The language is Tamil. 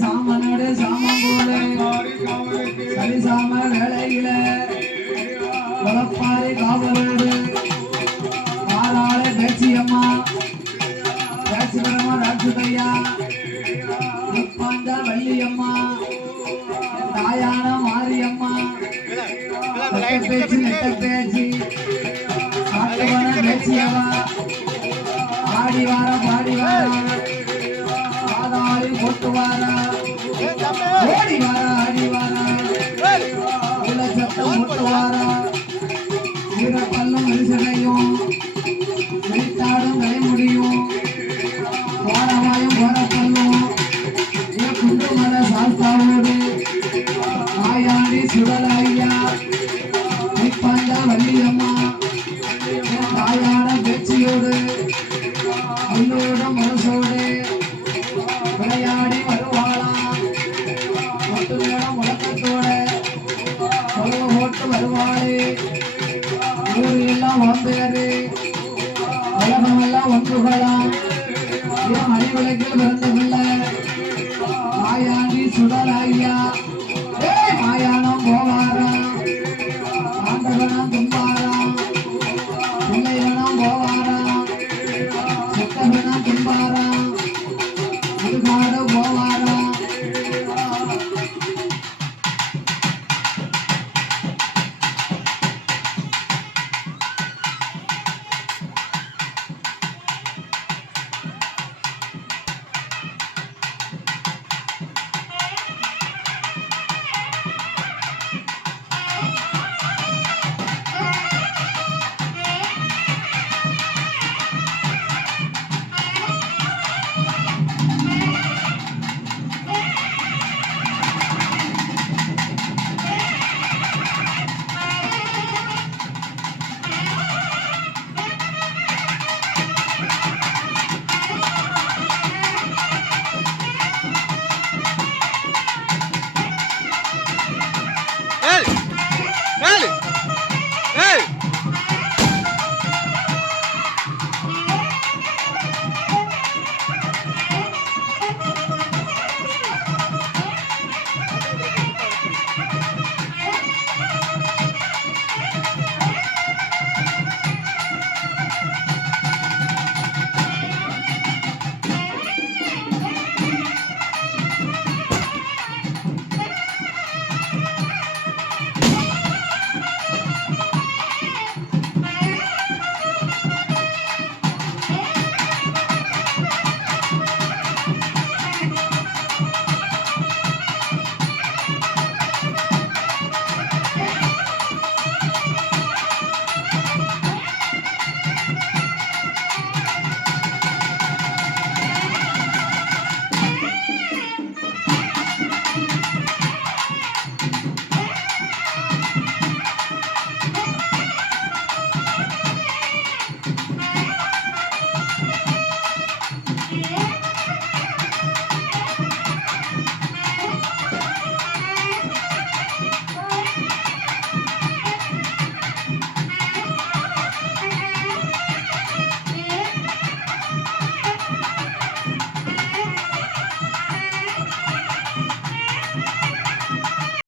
சாமனோடு சாமம் போல சரிசாம வேளையில வளப்பாரி காவலோடு ஆளாள பேச்சியம்மா பேச்சுக்கிறமா ராட்சுதையா நிப்பாஞ்சா வள்ளியம்மா தாயான மாரியம்மா பேச்சு நெட்ட பேச்சு காட்டுவன பேச்சியவா ஆடி வார பாடி வாரா ஆதாரி போட்டு வாரா ஓடி வாரா ஆடி வாரா உள்ள சத்தம் போட்டு வாரா ஈரப்பல்லும் மனுஷனையும் விழித்தாடும் தலைமுடியும் வாரமாயும் வாரப்பல்லும் குண்டு மத சாஸ்தாவோடு ஆயாண்டி சுடலையா நிப்பாஞ்சா வள்ளியம்மா தாயான பேச்சியோடு உன்னோட மனசோடு விளையாடி வருவாளாம் ஒட்டு மேடம் முழக்கத்தோட உலக ஓட்டு வருவாளே ஊரு எல்லாம் வந்தேரு உலகமெல்லாம் ஒன்றுகளாம் மணி விளக்கில் பிறந்த